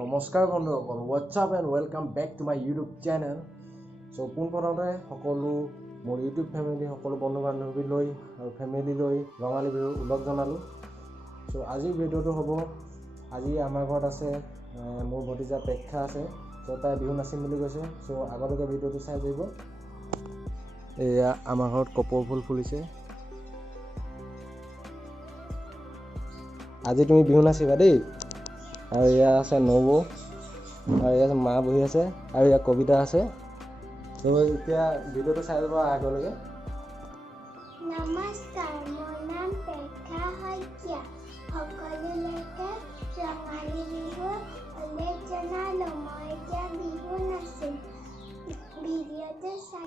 নমস্কাৰ বন্ধুসকল, whats up and welcome back to my YouTube channel. So' পোনপ্ৰথমতে সকলো মোৰ ইউটিউব ফেমিলি, সকলো বন্ধু বান্ধৱীলৈ আৰু ফেমিলিলৈ ৰঙালী বিহুৰ ওলগ জনালোঁ। চ' আজিৰ ভিডিঅ'টো হ'ব, আজি আমাৰ ঘৰত আছে মোৰ ভতিজা প্ৰেক্ষা আছে। চ' তাই বিহু নাচিম বুলি কৈছে। চ' আগলৈকে ভিডিঅ'টো চাই যাব। এয়া আমাৰ ঘৰত কপৌ ফুল ফুলিছে। আজি তুমি বিহু নাচিবা দেই। আৰু এয়া আছে নবৌ, আৰু এয়া মা বহি আছে, আৰু এয়া কবিতা আছে। ত' এতিয়া ভিডিঅ'টো চাই যাব আগলৈকে। নমস্কাৰ, মোৰ নাম প্ৰেক্ষা শইকীয়া। সকলোলৈকে ৰঙালী বিহু উল্লেখ জনালোঁ। মই এতিয়া বিহু নাচিম। ভিডিঅ'টো চাই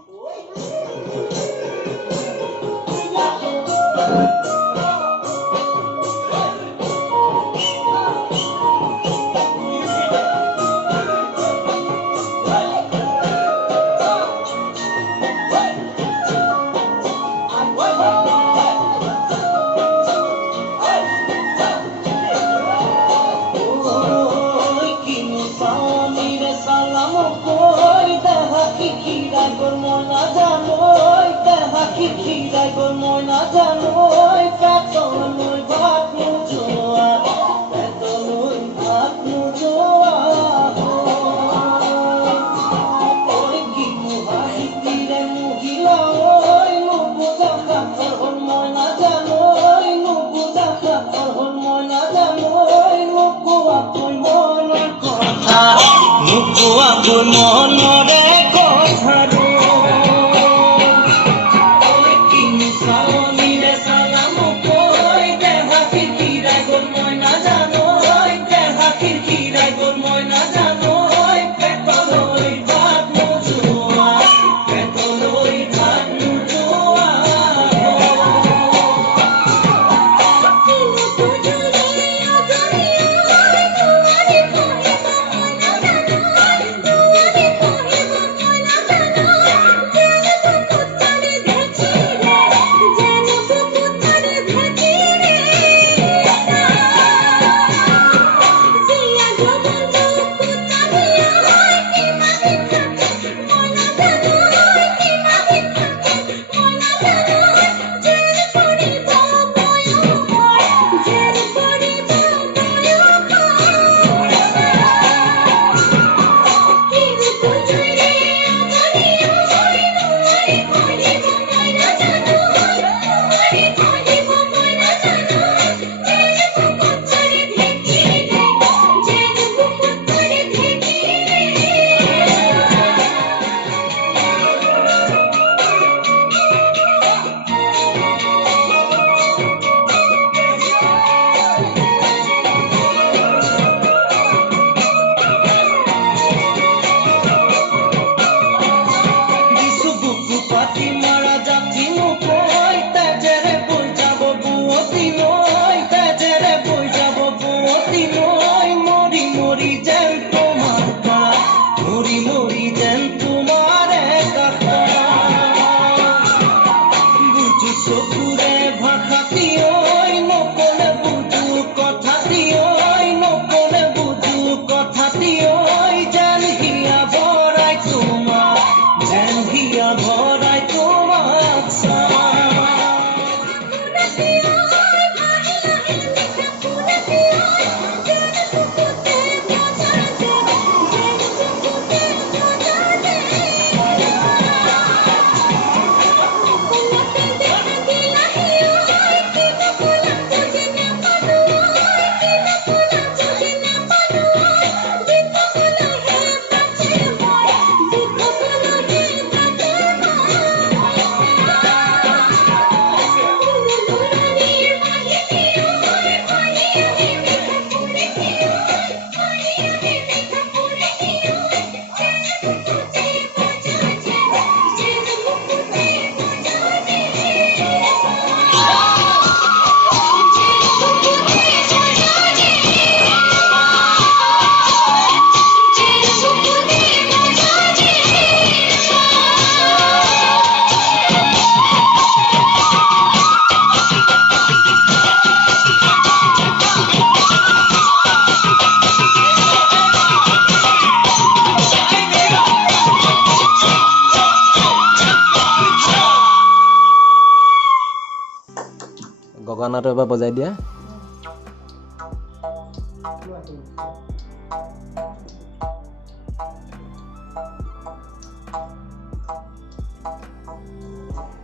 গগনাটো এবাৰ বজাই দিয়া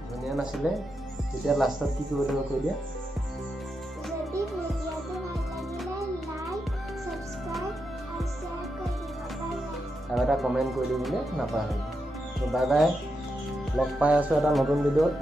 ধুনীয়া নাছিলে তেতিয়া লাষ্টত কি কৰিব লাগিব কৈ দিয়া যদি ভিডিঅ'টো ভাল লাগিলে লাইক সাবস্ক্ৰাইব আৰু শ্বেয়াৰ কৰি দিব আৰু এটা কমেণ্ট কৰি দিবলৈ নাপাহৰিব বাই বাই লগ পাই আছোঁ এটা নতুন ভিডিঅ'ত